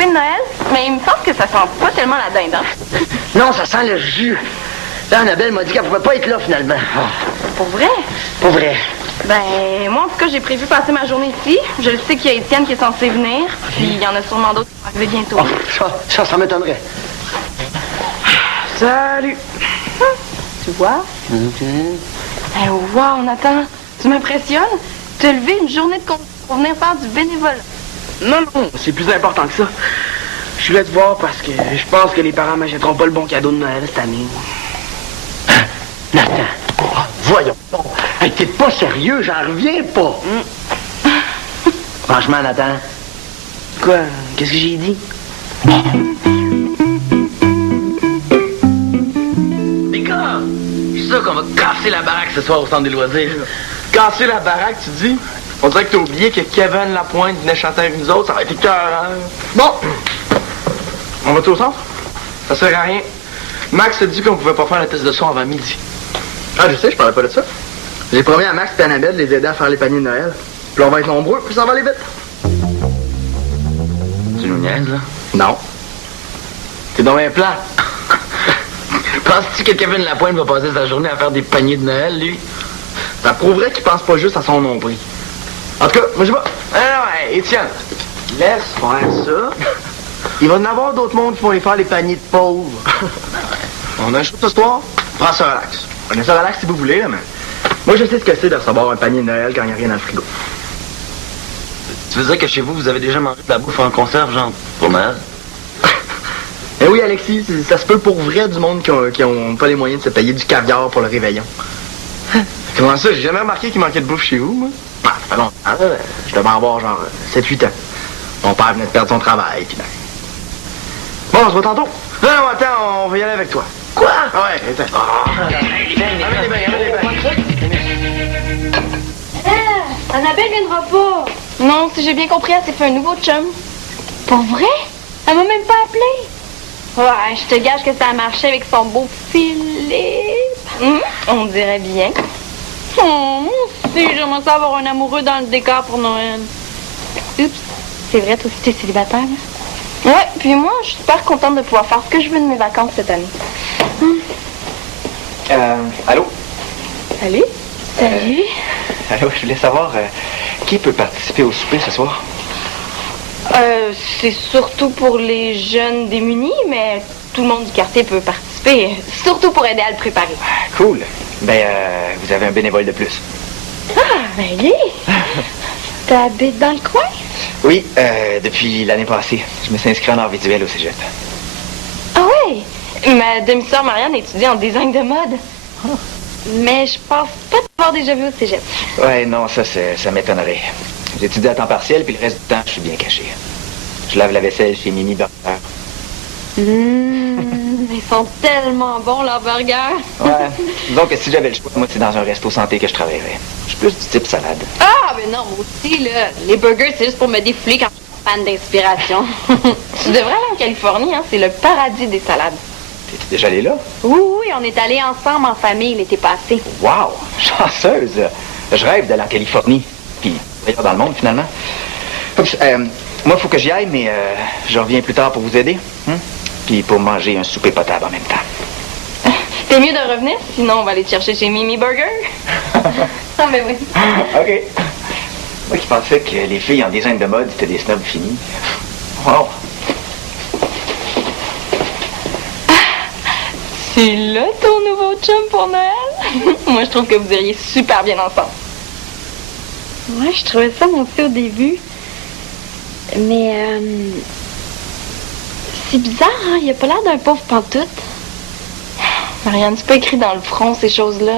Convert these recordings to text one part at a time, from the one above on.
souper de Noël, mais il me semble que ça sent pas tellement la dinde, hein? Non, ça sent le jus. Là, Annabelle m'a dit qu'elle pouvait pas être là, finalement. Pour vrai? Pour vrai. Ben, moi, en tout cas, j'ai prévu passer ma journée ici. Je le sais qu'il y a Étienne qui est censé venir, puis il y en a sûrement d'autres qui vont arriver bientôt. Oh, ça m'étonnerait. Salut! Tu vois? Eh, wow, Nathan, tu m'impressionnes? Tu as levé une journée de congé pour venir faire du bénévolat. Non, c'est plus important que ça. Je voulais te voir parce que je pense que les parents m'achèteront pas le bon cadeau de Noël cette année. Nathan, voyons donc. Hey, t'es pas sérieux, j'en reviens pas. Franchement, Nathan. Quoi? Qu'est-ce que j'ai dit? Les gars, je suis sûr qu'on va casser la baraque ce soir au centre des loisirs. Casser la baraque, tu dis? On dirait que t'as oublié que Kevin Lapointe venait chanter avec nous autres, ça va être écœurant. Bon! On va tout au centre? Ça sert à rien. Max a dit qu'on pouvait pas faire la test de son avant midi. Ah, je sais, je parlais pas de ça. J'ai promis à Max et Annabelle de les aider à faire les paniers de Noël. Puis on va être nombreux, puis ça va aller vite. Tu nous niaises, là? Non. T'es dans un plat. Penses-tu que Kevin Lapointe va passer sa journée à faire des paniers de Noël, lui? Ça prouverait qu'il pense pas juste à son nombril. En tout cas, moi je vais. Non, Étienne, laisse faire ça. Il va y en avoir d'autres mondes qui vont aller faire les paniers de pauvres. On a un show ce soir, prends ça relax. Prenez ça relax si vous voulez, là, mais. Moi je sais ce que c'est de recevoir un panier de Noël quand il n'y a rien dans le frigo. Tu veux dire que chez vous, vous avez déjà mangé de la bouffe en conserve, genre, pour Noël? Eh oui, Alexis, ça se peut pour vrai du monde qui ont pas les moyens de se payer du caviar pour le réveillon. Comment ça? J'ai jamais remarqué qu'il manquait de bouffe chez vous, moi. Ah, ça fait longtemps, là. Je devais avoir genre 7-8 ans. Mon père venait de perdre son travail, puis ben. Bon, on se voit tantôt. Non, attends, on va y aller avec toi. Quoi? Ah ouais, attends. Amène les bains. Annabelle viendra pas. Non, si j'ai bien compris, elle s'est fait un nouveau chum. Pour vrai? Elle m'a même pas appelé. Ouais, je te gage que ça a marché avec son beau Philippe. On dirait bien. Moi aussi, j'aimerais ça avoir un amoureux dans le décor pour Noël. Oups, c'est vrai, toi aussi, t'es célibataire, là? Ouais, puis moi, je suis super contente de pouvoir faire ce que je veux de mes vacances cette année. Allô? Salut. Salut. Allô, je voulais savoir qui peut participer au souper ce soir? C'est surtout pour les jeunes démunis, mais tout le monde du quartier peut participer. Surtout pour aider à le préparer. Cool. Ben, vous avez un bénévole de plus. Ah, ben oui. T'habites dans le coin? Oui, depuis l'année passée. Je me suis inscrit en art visuel au cégep. Ah oui? Ma demi-sœur Marianne étudie en design de mode. Mais je pense pas t'avoir déjà vu au cégep. Ouais, non, ça m'étonnerait. J'étudie à temps partiel, puis le reste du temps, je suis bien caché. Je lave la vaisselle chez Mimi Burger. Ils sont tellement bons, leurs burgers. Ouais. Disons que si j'avais le choix, moi, c'est dans un resto santé que je travaillerais. Je suis plus du type salade. Ah, ben non, moi aussi, là. Les burgers, c'est juste pour me défouler quand je suis fan d'inspiration. Tu devrais aller en Californie, hein. C'est le paradis des salades. T'es déjà allé là? Oui, on est allés ensemble en famille l'été passé. Wow! Chanceuse! Je rêve d'aller en Californie. Puis ailleurs dans le monde, finalement. Oups, moi, il faut que j'y aille, mais je reviens plus tard pour vous aider. Puis pour manger un souper potable en même temps. T'es mieux de revenir, sinon on va aller te chercher chez Mimi Burger. Ah, ben oui. OK. Moi qui pensais que les filles en design de mode, c'était des snobs finis. Wow! C'est là ton nouveau chum pour Noël? Moi, je trouve que vous iriez super bien ensemble. Ouais, je trouvais ça moi aussi au début. Mais, c'est bizarre, hein? Il a pas l'air d'un pauvre pantoute. Marianne, c'est pas écrit dans le front, ces choses-là.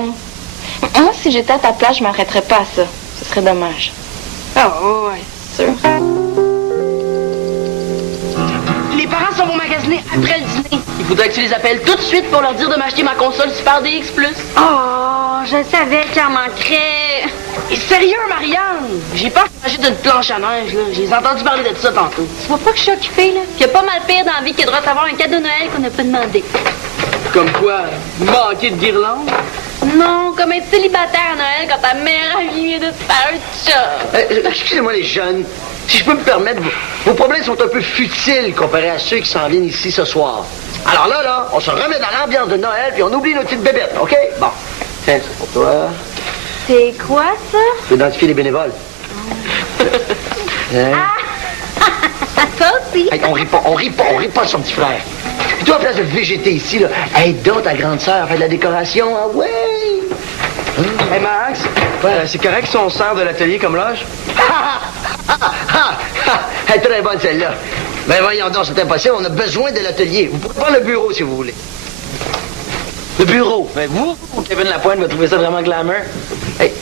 Moi, si j'étais à ta place, je m'arrêterais pas à ça. Ce serait dommage. Ah, oh, ouais, c'est sûr. Les parents sont vont magasiner après le dîner. Il faudrait que tu les appelles tout de suite pour leur dire de m'acheter ma console Super DX+. Oh, je savais qu'il en manquerait. Et sérieux, Marianne? J'ai peur qu'ils m'achètent une planche à neige, là. J'ai entendu parler de ça tantôt. Tu vois pas que je suis occupée, là? Qu'il y a pas mal pire dans la vie que de recevoir un cadeau de Noël qu'on n'a pas demandé. Comme quoi, manquer de guirlande? Non, comme être célibataire à Noël quand ta meilleure amie vient de te faire un chat. Excusez-moi, les jeunes. Si je peux me permettre, vos problèmes sont un peu futiles comparés à ceux qui s'en viennent ici ce soir. Alors là, on se remet dans l'ambiance de Noël, puis on oublie nos petites bébêtes, OK? Bon. Tiens, c'est pour toi. C'est quoi, ça? Je vais identifier les bénévoles. Hein? Toi aussi. Hey, on rit pas de son petit frère. Puis toi, à place de végéter ici, là, aide donc ta grande sœur à faire de la décoration, ah ouais! Hey, Max, c'est correct si on sert de l'atelier comme loge? Elle est très bonne, celle-là. Ben voyons donc, c'est impossible, on a besoin de l'atelier. Vous pouvez prendre le bureau, si vous voulez. Le bureau. Ben vous, Kevin Lapointe, va trouver ça vraiment glamour. Hey,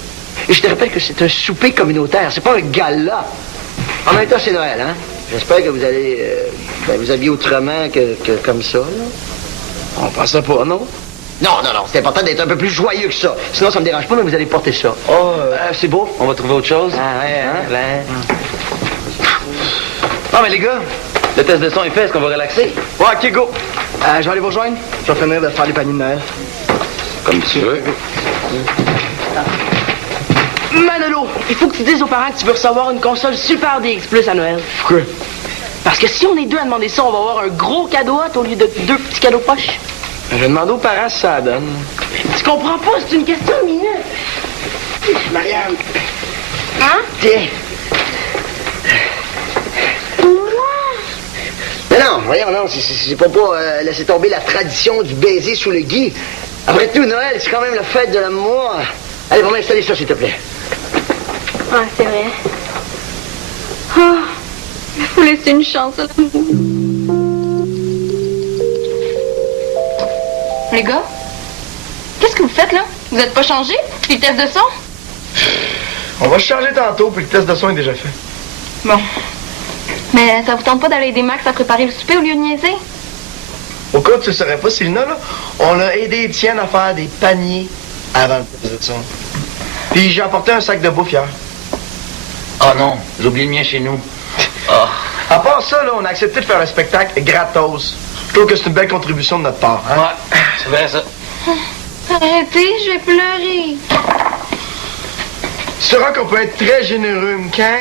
je te rappelle que c'est un souper communautaire, c'est pas un gala. En même temps, c'est Noël, hein? J'espère que vous allez vous habiller autrement que comme ça, là. On pensait pas, non? Non, c'est important d'être un peu plus joyeux que ça. Sinon, ça me dérange pas, mais vous allez porter ça. C'est beau, on va trouver autre chose. Ah ouais, hein? Non, mais les gars, le test de son est fait, est-ce qu'on va relaxer? Ouais, OK, go. Je vais aller vous rejoindre. Je vais finir de faire les paniers de Noël. Comme tu veux. Manolo, il faut que tu dises aux parents que tu veux recevoir une console Super DX Plus à Noël. Pourquoi? Parce que si on est deux à demander ça, on va avoir un gros cadeau hot au lieu de 2 petits cadeaux poches. Je vais demander aux parents si ça donne. Tu comprends pas, c'est une question de minutes. Marianne. Hein? Tiens. Mais non, voyons, non, c'est pas laisser tomber la tradition du baiser sous le gui. Après tout, Noël, c'est quand même la fête de l'amour. Allez, va m'installer ça, s'il te plaît. Ah, c'est vrai. Oh, il faut laisser une chance à l'amour. Les gars, qu'est-ce que vous faites, là? Vous êtes pas changés? Puis le test de son? On va se charger tantôt, puis le test de son est déjà fait. Bon. Mais ça vous tente pas d'aller aider Max à préparer le souper au lieu de niaiser? Au cas où tu ne saurais pas, Célina, là, on a aidé Étienne à faire des paniers avant le test de son. Puis j'ai apporté un sac de bouffe hier. Oh non, j'ai oublié le mien chez nous. À part ça, là, on a accepté de faire le spectacle gratos. Je trouve que c'est une belle contribution de notre part. Hein? Ouais, c'est vrai ça. Arrêtez, je vais pleurer. Tu sauras qu'on peut être très généreux, M'Quin.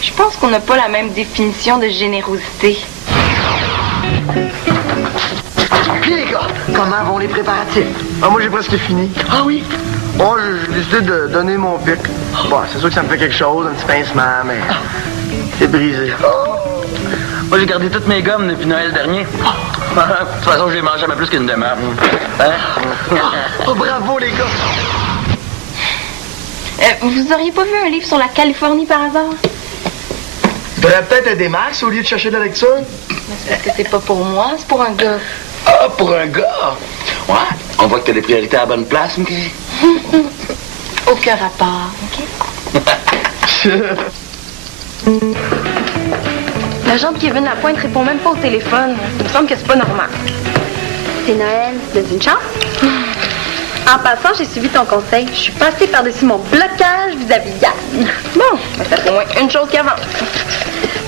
Je pense qu'on n'a pas la même définition de générosité. Puis les gars, comment vont les préparatifs? Ah, moi, j'ai presque fini. Ah oui? Bon, j'ai décidé de donner mon pic. Bon, c'est sûr que ça me fait quelque chose, un petit pincement, mais c'est brisé. Moi, j'ai gardé toutes mes gommes depuis Noël dernier. De toute façon, je les mange jamais plus qu'une demi-heure. Hein? Oh, bravo les gars! Vous auriez pas vu un livre sur la Californie par hasard? Tu devrais peut-être aider Max au lieu de chercher de la lecture. C'est parce que c'est pas pour moi, c'est pour un gars. Ah, pour un gars! Ouais, on voit que t'as des priorités à la bonne place, OK? Aucun rapport, OK? L'agent de Kevin Lapointe répond même pas au téléphone. Il me semble que c'est pas normal. C'est Noël, donne une chance. En passant, j'ai suivi ton conseil. Je suis passée par-dessus mon blocage vis-à-vis Yann. Bon, ben ça fait au moins une chose qui avance.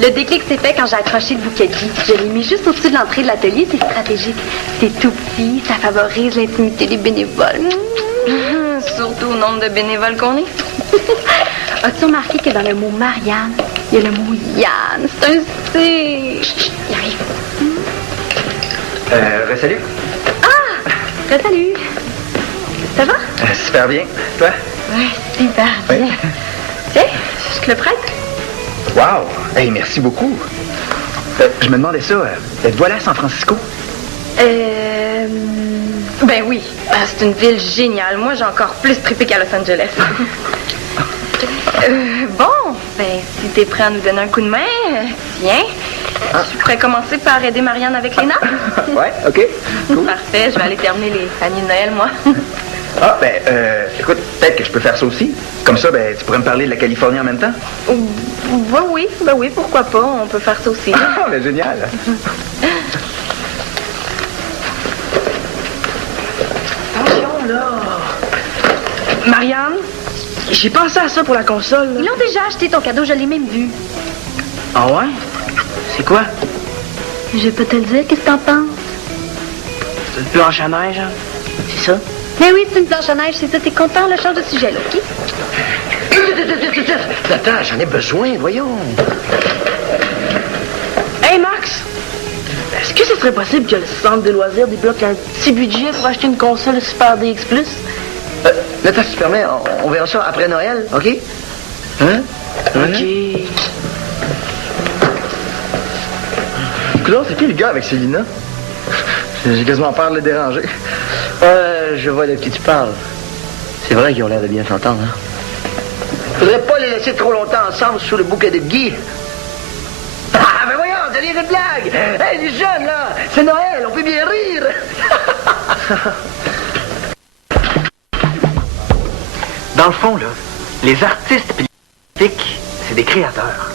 Le déclic s'est fait quand j'ai accroché le bouquet de vie. Je l'ai mis juste au-dessus de l'entrée de l'atelier. C'est stratégique. C'est tout petit, ça favorise l'intimité des bénévoles. Surtout au nombre de bénévoles qu'on est. As-tu remarqué que dans le mot Marianne, il y a le mot Yann? C'est un C. Chut, il arrive. Salut. Ah! Salut. Ça va? Super bien. Toi? Ouais, super bien. Oui. Tiens, je te le prête? Wow! Hey, merci beaucoup. Je me demandais ça. Êtes-vous allé à San Francisco? Ben oui. C'est une ville géniale. Moi, j'ai encore plus trippé qu'à Los Angeles. Bon, ben, si t'es prêt à nous donner un coup de main, tiens. Tu pourrais commencer par aider Marianne avec les nappes? Ouais, OK. Cool. Parfait, je vais aller terminer les paniers de Noël, moi. Ah, écoute, peut-être que je peux faire ça aussi. Comme ça, tu pourrais me parler de la Californie en même temps. Ben oui, pourquoi pas, on peut faire ça aussi. Ah, ben génial. Attention, là. Marianne, j'ai pensé à ça pour la console. Ils l'ont déjà acheté, ton cadeau, je l'ai même vu. Ah ouais? C'est quoi? Je peux te le dire, qu'est-ce que t'en penses? C'est une planche à neige, hein? C'est ça? Mais oui, c'est une planche à neige, c'est ça, t'es content, le change de sujet, là, OK? Attends, j'en ai besoin, voyons. Hey, Max! Est-ce que ce serait possible que le centre des loisirs débloque un petit budget pour acheter une console Super DX Plus? Attends, si tu permets, on verra ça après Noël, OK? Hein? OK. Écoute, c'est qui le gars avec Célina? J'ai quasiment peur de le déranger. Je vois de qui tu parles. C'est vrai qu'ils ont l'air de bien s'entendre, hein? Faudrait pas les laisser trop longtemps ensemble sous le bouquet de Guy. Ah, mais voyons, c'est des blagues! Hey, les jeunes, là! C'est Noël, on peut bien rire! Dans le fond, là, les artistes pis les artistiques, c'est des créateurs.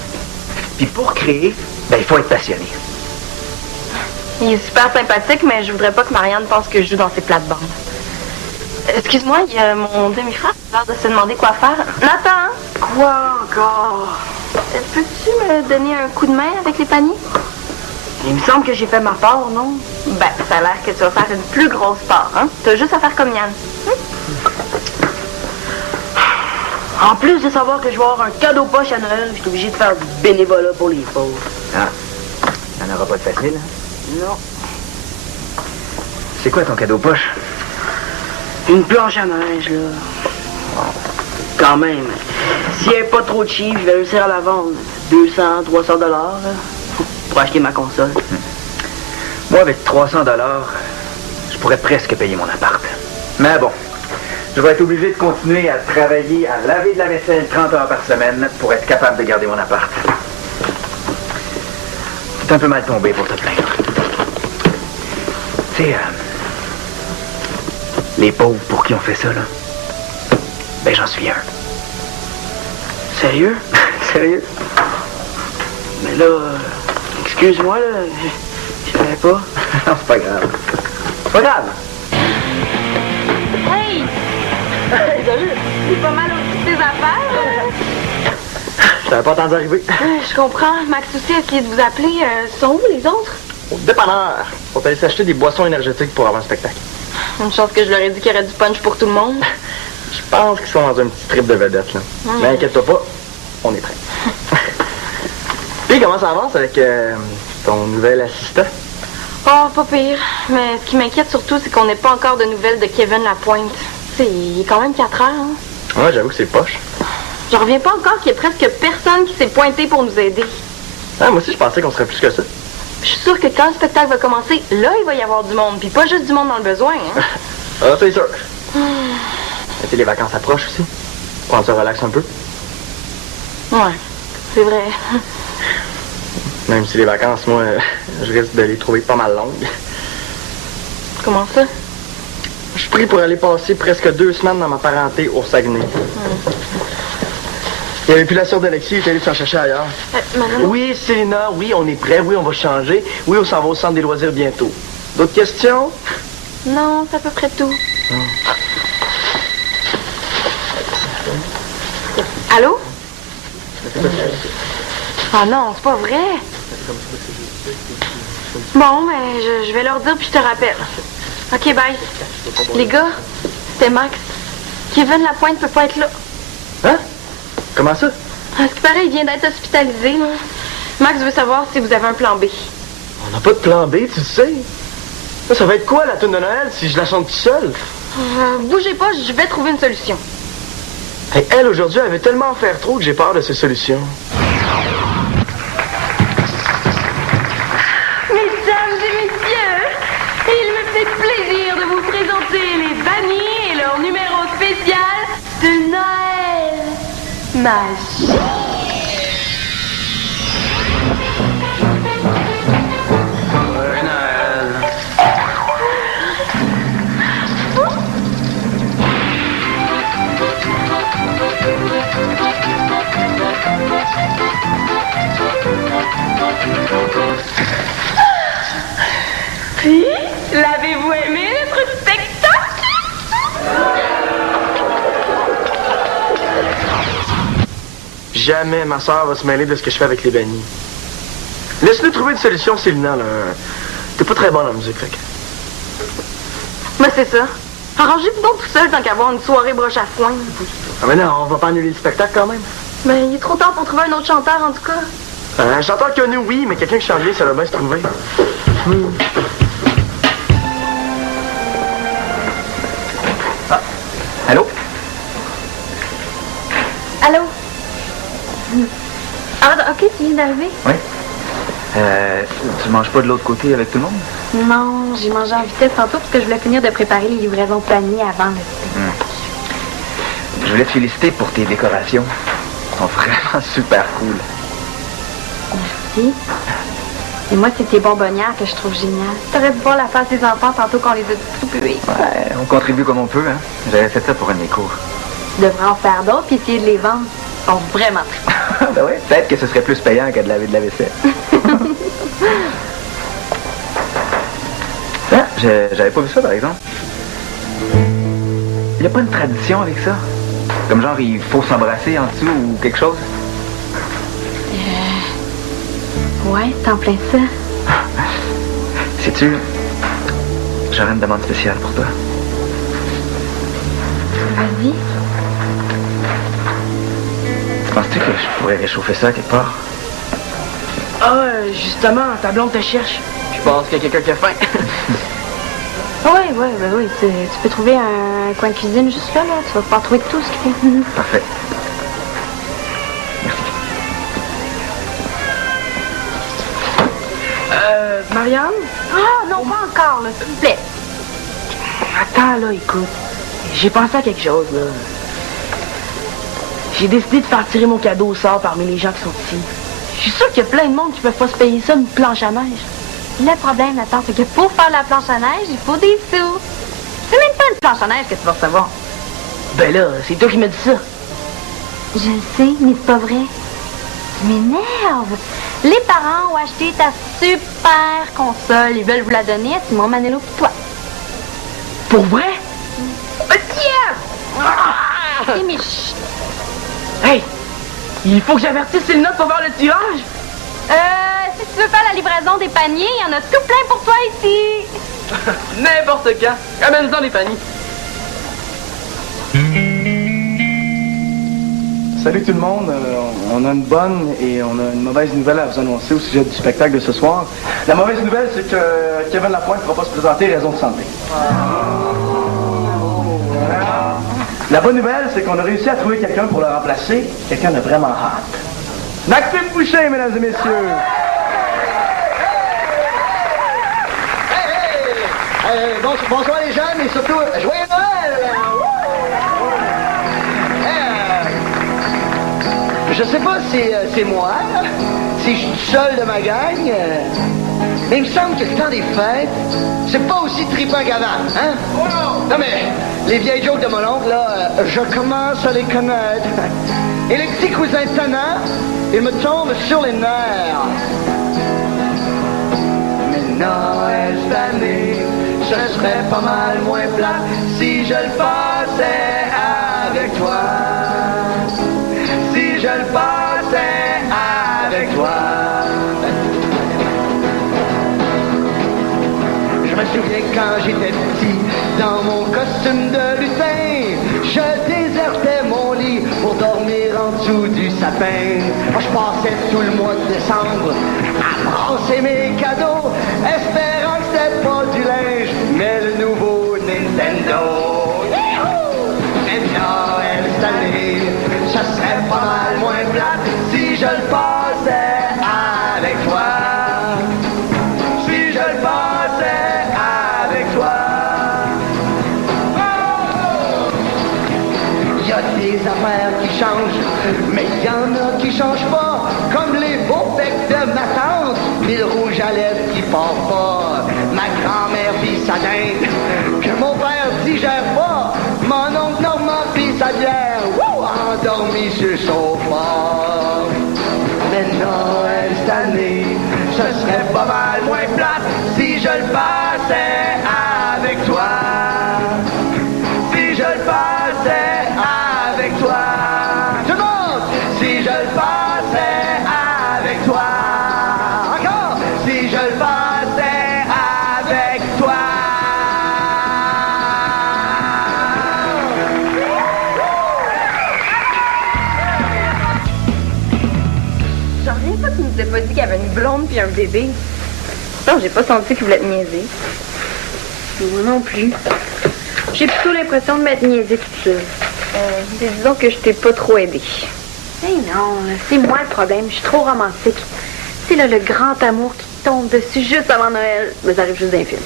Puis pour créer, ben il faut être passionné. Il est super sympathique, mais je voudrais pas que Marianne pense que je joue dans ses plates-bandes. Excuse-moi, il y a mon demi-frère qui a l'air de se demander quoi faire. Nathan! Quoi encore? Peux-tu me donner un coup de main avec les paniers? Il me semble que j'ai fait ma part, non? Ben, ça a l'air que tu vas faire une plus grosse part, hein? T'as juste à faire comme Yann. En plus de savoir que je vais avoir un cadeau poche à Noël, je suis obligé de faire du bénévolat pour les pauvres. Ah, ça n'aura pas de facile, hein? Non. C'est quoi ton cadeau poche? Une planche à neige, là. Quand même. Si elle n'est pas trop cheap, je vais réussir à la vendre. 200, 300 $, là, pour acheter ma console. Moi, avec 300 $, je pourrais presque payer mon appart. Mais bon, je vais être obligé de continuer à travailler, à laver de la vaisselle 30 heures par semaine pour être capable de garder mon appart. C'est un peu mal tombé pour te plaindre. Tu sais, les pauvres pour qui on fait ça, là, ben j'en suis un. Sérieux? Sérieux? Mais là, excuse-moi, là, je savais pas. Non, c'est pas grave. C'est pas grave. Hey! Salut! C'est pas mal aussi tes affaires. Je t'avais pas entendu arriver. Je comprends. Max aussi a essayé de vous appeler. Sont où les autres? Au dépanneur. On peut aller s'acheter des boissons énergétiques pour avant le spectacle. Une chance que je leur ai dit qu'il y aurait du punch pour tout le monde. Je pense qu'ils sont dans un petit trip de vedette, là. Mais inquiète-toi pas, on est prêts. Puis comment ça avance avec ton nouvel assistant? Oh, pas pire. Mais ce qui m'inquiète surtout, c'est qu'on n'ait pas encore de nouvelles de Kevin Lapointe. Tu sais, il est quand même 4 heures, hein? Ouais, j'avoue que c'est poche. Je reviens pas encore qu'il y ait presque personne qui s'est pointé pour nous aider. Ah, moi aussi, je pensais qu'on serait plus que ça. Je suis sûre que quand le spectacle va commencer, là, il va y avoir du monde. Puis pas juste du monde dans le besoin, hein? Ah, c'est sûr. Et les vacances approchent aussi. Faut qu'on se relaxe un peu. Ouais, c'est vrai. Même si les vacances, moi, je risque de les trouver pas mal longues. Comment ça? Je suis pris pour aller passer presque 2 semaines dans ma parenté au Saguenay. Il n'y avait plus la sœur d'Alexis, il est allé s'en chercher ailleurs. Madame? Oui, Célina, oui, on est prêt, oui, on va changer. Oui, on s'en va au centre des loisirs bientôt. D'autres questions? Non, c'est à peu près tout. Allô? Ah non, c'est pas vrai. Bon, ben, je vais leur dire puis je te rappelle. OK, bye. Les gars, c'était Max. Kevin Lapointe peut pas être là. Hein? Comment ça? À ce qui paraît, il vient d'être hospitalisé, là. Max veut savoir si vous avez un plan B. On n'a pas de plan B, tu le sais. Ça va être quoi, la toune de Noël, si je la chante tout seul? Bougez pas, je vais trouver une solution. Hey, elle, aujourd'hui, elle veut tellement en faire trop que j'ai peur de ces solutions. Mesdames et messieurs, il me fait plaisir de vous présenter les bannis et leur numéro spécial de Noël. Magique. Puis, l'avez-vous aimé notre spectacle? Jamais ma soeur va se mêler de ce que je fais avec les bannis. Laisse-nous trouver une solution, Célina, là. T'es pas très bonne en musique, fait que... Ben, c'est ça. Arrangez-vous donc tout seul tant qu'à avoir une soirée broche à foin. Ah, mais non, on va pas annuler le spectacle quand même. Ben, il est trop tard pour trouver un autre chanteur, en tout cas. Un chanteur connu, oui, mais quelqu'un qui chante bien, ça va bien se trouver. Ah. Allô? Allô? Ah, ok, tu viens d'arriver? Oui. Tu manges pas de l'autre côté avec tout le monde? Non, j'ai mangé en vitesse tantôt parce que je voulais finir de préparer les livraisons paniers avant le thé. Je voulais te féliciter pour tes décorations. Elles sont vraiment super cool. Merci. Et moi, c'est tes bonbonnières que je trouve géniales. T'aurais dû voir la face des enfants tantôt qu'on les a distribuées. Ouais, on contribue comme on peut, hein. J'avais fait ça pour un de mes cours. Tu devrais en faire d'autres puis essayer de les vendre. Ils sont vraiment très Ben oui, peut-être que ce serait plus payant que de laver de la vaisselle. Ah, j'avais pas vu ça, par exemple. Il n'y a pas une tradition avec ça? Comme genre, il faut s'embrasser en dessous ou quelque chose? Ouais, c'est en plein ça. Sais-tu, j'aurais une demande spéciale pour toi. Vas-y. Penses-tu que je pourrais réchauffer ça quelque part? Ah, justement, ta blonde te cherche. Je pense qu'il y a quelqu'un qui a faim. Oui. Tu peux trouver un coin de cuisine juste là. Tu vas pouvoir trouver tout ce qu'il faut. Parfait. Marianne? Ah, non, pas encore, là, s'il vous plaît. Attends, là, écoute. J'ai pensé à quelque chose, là. J'ai décidé de faire tirer mon cadeau au sort parmi les gens qui sont ici. Je suis sûre qu'il y a plein de monde qui peuvent pas se payer ça, une planche à neige. Le problème, attends, c'est que pour faire la planche à neige, il faut des sous. C'est même pas une planche à neige que tu vas recevoir. Ben là, c'est toi qui m'as dit ça. Je le sais, mais c'est pas vrai. Tu m'énerves. Les parents ont acheté ta super console. Ils veulent vous la donner à Simon Manello pis toi. Pour vrai? Et mais chut. Hey! Il faut que j'avertisse les notes pour voir le tirage! Si tu veux faire la livraison des paniers, il y en a tout plein pour toi ici. N'importe quand! Amène-en les paniers! Salut tout le monde, on a une bonne et on a une mauvaise nouvelle à vous annoncer au sujet du spectacle de ce soir. La mauvaise nouvelle, c'est que Kevin Lapointe ne pourra pas se présenter, raison de santé. La bonne nouvelle, c'est qu'on a réussi à trouver quelqu'un pour le remplacer, quelqu'un de vraiment hot. Maxime Boucher, mesdames et messieurs! Bonsoir les jeunes et surtout, joyeux Noël! Je sais pas si c'est moi, si je suis seul de ma gang, mais il me semble que le temps des fêtes, c'est pas aussi trippant qu'avant, hein? Non mais, les vieilles jokes de mon oncle, là, je commence à les connaître. Et les petits cousins tannants, ils me tombent sur les nerfs. Mais Noël cette année, ce serait pas mal moins plat si je le passais avec toi. Si je le passais avec toi. Je me souviens quand j'étais petit, dans mon costume de lutin, je désertais mon lit pour dormir en dessous du sapin. Je passais tout le mois de décembre à brasser mes cadeaux, espérant que c'était pas du linge, mais le nouveau Nintendo. Mais Noël cette année, ça serait pas mal moins plate si je le passais avec toi. Si je le passais avec toi. Il y a des affaires qui changent, mais il y en a qui changent pas, comme les beaux becs de ma tante, puis le rouge à lèvres qui part pas, ma grand-mère pis sa dinde, que mon père digère pas, mon oncle Normand pis sa bière, endormi sur le sofa. Mais Noël cette année, ce serait pas mal moins plate si je le passais avec toi. Si je le passais avec toi. Tout le monde! Si je le passais avec toi. Encore! Si je le passais avec toi. puis un bébé. Non, j'ai pas senti qu'il voulait te niaiser. Moi non plus. J'ai plutôt l'impression de m'être niaisée toute seule. Disons que je t'ai pas trop aidée. Eh non, c'est moi le problème. Je suis trop romantique. C'est là le grand amour qui tombe dessus juste avant Noël. Mais ça arrive juste d'un film.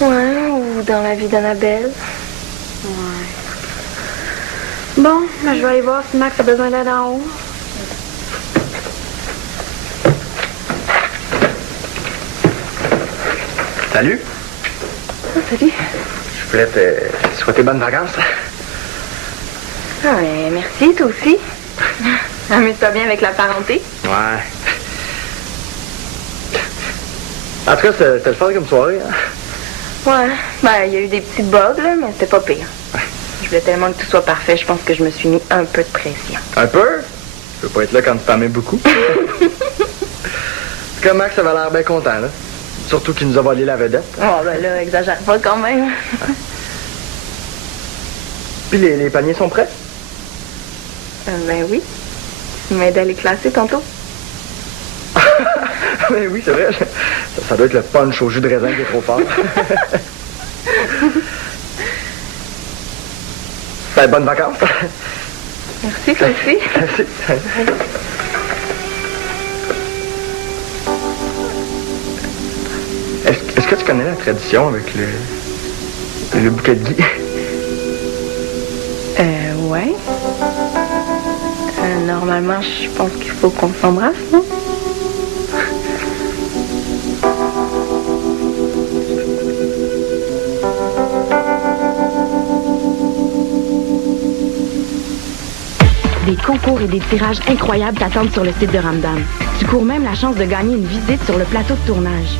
Ouais, ou dans la vie d'Annabelle. Ouais. Bon, ben, je vais aller voir si Max a besoin d'aide en haut. Salut. Oh, salut. Je voulais te souhaiter bonnes vacances. Ah, ben, merci, toi aussi. Amuse-toi bien avec la parenté. Ouais. En tout cas, c'était le fun comme soirée. Hein? Ouais. Ben, il y a eu des petits bugs, là, mais c'était pas pire. Je voulais tellement que tout soit parfait, je pense que je me suis mis un peu de pression. Un peu? Je veux pas être là quand tu t'en mets beaucoup. Comme Max avait l'air bien content, là. Surtout qu'il nous a volé la vedette. Oh, ben là, exagère pas quand même. Puis les paniers sont prêts? Ben oui. Tu m'as aidé à les classer tantôt. Mais oui, c'est vrai. Ça doit être le punch au jus de raisin qui est trop fort. Ben, bonnes vacances. Merci, toi aussi. Merci. Est-ce que tu connais la tradition avec le bouquet de Guy? Ouais. Normalement, je pense qu'il faut qu'on s'embrasse, non? Des concours et des tirages incroyables t'attendent sur le site de Ramdam. Tu cours même la chance de gagner une visite sur le plateau de tournage.